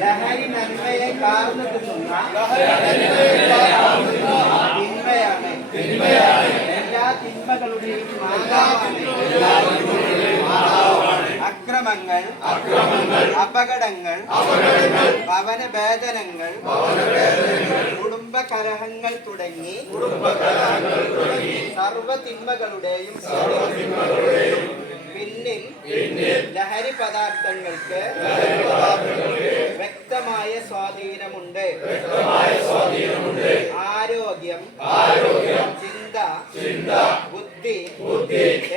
ലഹരി നന്മയെ കാർന്നു തിന്നുന്ന തിന്മയാണ്. എല്ലാ തിന്മകളുടെയും മാതാവാണ്. അക്രമങ്ങൾ, അപകടങ്ങൾ, ഭവനഭേദനങ്ങൾ, കുടുംബ കലഹങ്ങൾ തുടങ്ങി സർവ തിന്മകളുടെയും പിന്നിൽ ലഹരി പദാർത്ഥങ്ങൾക്ക് വ്യക്തമായ സ്വാധീനമുണ്ട്. ആരോഗ്യം, ചിന്ത, ബുദ്ധി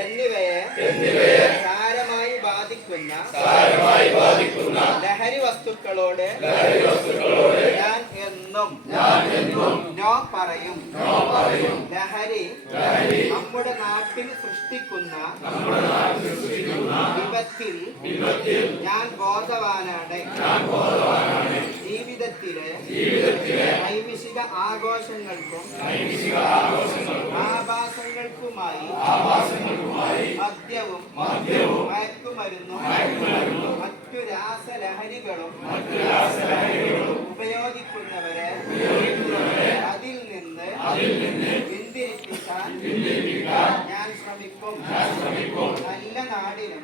എന്നിവയെ സാരമായി ബാധിക്കുന്ന ലഹരി വസ്തുക്കളോട് ഞാൻ എന്നും നോ പറയും. ലഹരി നമ്മുടെ നാട്ടിൽ സൃഷ്ടിക്കുന്ന വിപത്തിൽ ഞാൻ ബോധവാനാണ്. ജീവിതത്തിലെ നൈമിഷിക ആഘോഷങ്ങൾക്കും ആഭാസങ്ങൾക്കുമായി മദ്യവും മയക്കുമരുന്നും മറ്റു രാസലഹരികളും ഉപയോഗിക്കുന്നവരെ അതിൽ നിന്ന് പിന്തിരിപ്പിക്കാൻ ഞാൻ ശ്രമിക്കും. നല്ല നാടിനും